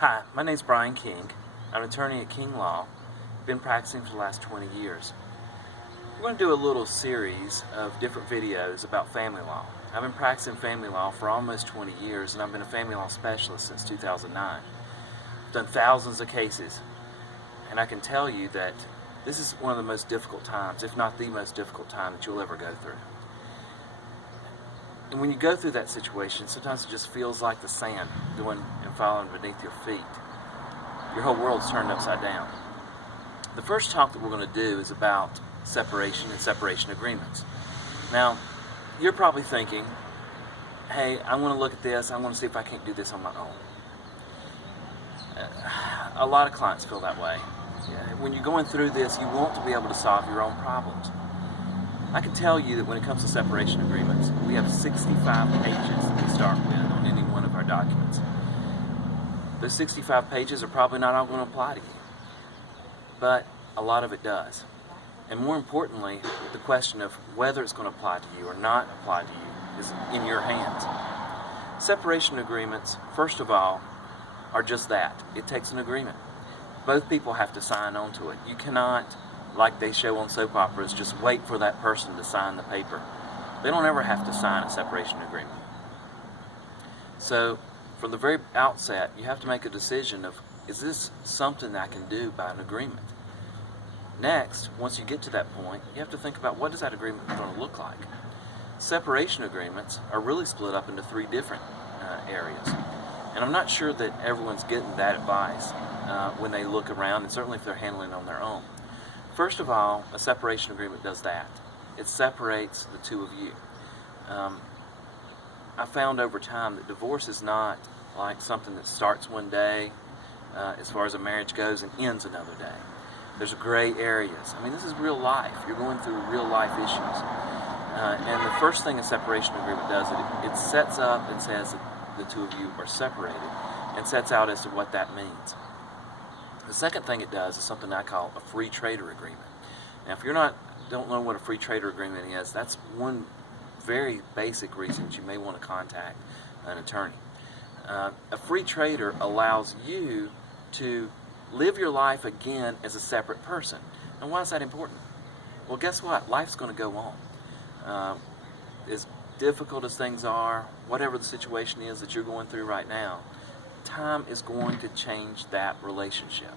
Hi, my name's Brian King. I'm an attorney at King Law. Been practicing for the last 20 years. We're going to do a little series of different videos about family law. I've been practicing family law for almost 20 years, and I've been a family law specialist since 2009. I've done thousands of cases, and I can tell you that this is one of the most difficult times, if not the most difficult time that you'll ever go through. And when you go through that situation, sometimes it just feels like the sand going and falling beneath your feet. Your whole world's turned upside down. The first talk that we're going to do is about separation and separation agreements. Now, you're probably thinking, hey, I want to look at this, I want to see if I can't do this on my own. A lot of clients feel that way. When you're going through this, you want to be able to solve your own problems. I can tell you that when it comes to separation agreements, we have 65 pages that we start with on any one of our documents. Those 65 pages are probably not all going to apply to you, but a lot of it does. And more importantly, the question of whether it's going to apply to you or not apply to you is in your hands. Separation agreements, first of all, are just that. It takes an agreement. Both people have to sign on to it. You cannot, like they show on soap operas, just wait for that person to sign the paper. They don't ever have to sign a separation agreement. So, from the very outset, you have to make a decision of, is this something that I can do by an agreement? Next, once you get to that point, you have to think about what is that agreement going to look like. Separation agreements are really split up into three different areas. And I'm not sure that everyone's getting that advice when they look around, and certainly if they're handling it on their own. First of all, a separation agreement does that. It separates the two of you. I found over time that divorce is not like something that starts one day as far as a marriage goes and ends another day. There's gray areas. I mean, this is real life. You're going through real life issues. And the first thing a separation agreement does, it sets up and says that the two of you are separated and sets out as to what that means. The second thing it does is something I call a free trader agreement. Now, if don't know what a free trader agreement is, that's one very basic reason that you may want to contact an attorney. A free trader allows you to live your life again as a separate person. And why is that important? Well, guess what? Life's going to go on. As difficult as things are, whatever the situation is that you're going through right now, time is going to change that relationship.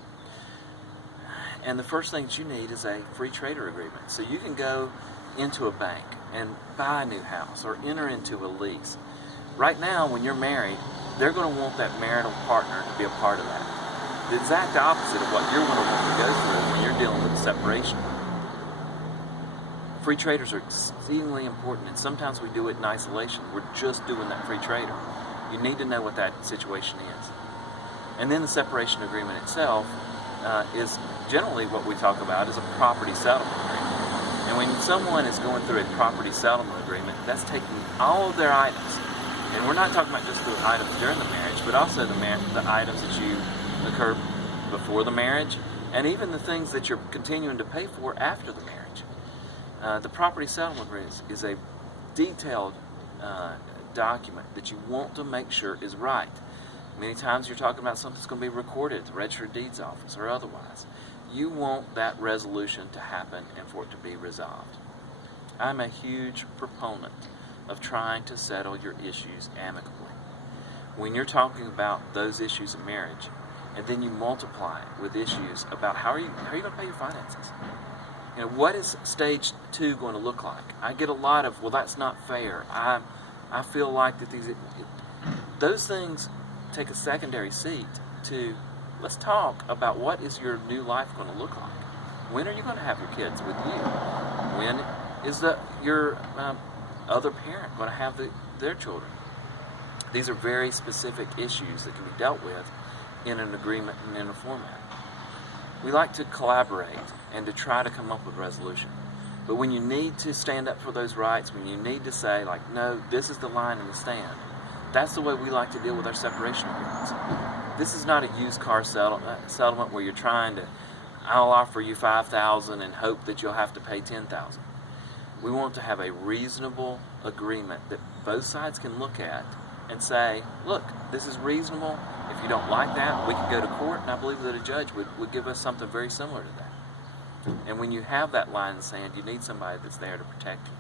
And the first thing that you need is a free trader agreement. So you can go into a bank and buy a new house or enter into a lease. Right now, when you're married, they're going to want that marital partner to be a part of that. The exact opposite of what you're going to want to go through when you're dealing with a separation. Free traders are exceedingly important, and sometimes we do it in isolation. We're just doing that free trader. You need to know what that situation is. And then the separation agreement itself is generally what we talk about is a property settlement agreement. And when someone is going through a property settlement agreement, that's taking all of their items. And we're not talking about just the items during the marriage, but also the items that occur before the marriage, and even the things that you're continuing to pay for after the marriage. The property settlement agreement is a detailed document that you want to make sure is right. Many times you're talking about something that's going to be recorded at the Registered Deeds Office or otherwise. You want that resolution to happen and for it to be resolved. I'm a huge proponent of trying to settle your issues amicably. When you're talking about those issues in marriage, and then you multiply it with issues about how are you going to pay your finances? You know, what is stage 2 going to look like? I get a lot of, well, that's not fair. I feel like that those things take a secondary seat to, let's talk about what is your new life going to look like. When are you going to have your kids with you? When is your other parent going to have their children? These are very specific issues that can be dealt with in an agreement and in a format. We like to collaborate and to try to come up with resolution. But when you need to stand up for those rights, when you need to say, like, no, this is the line in the stand, that's the way we like to deal with our separation agreements. This is not a used car settlement where you're trying to, I'll offer you $5,000 and hope that you'll have to pay $10,000. We want to have a reasonable agreement that both sides can look at and say, look, this is reasonable. If you don't like that, we can go to court, and I believe that a judge would give us something very similar to that. And when you have that line in the sand, you need somebody that's there to protect you.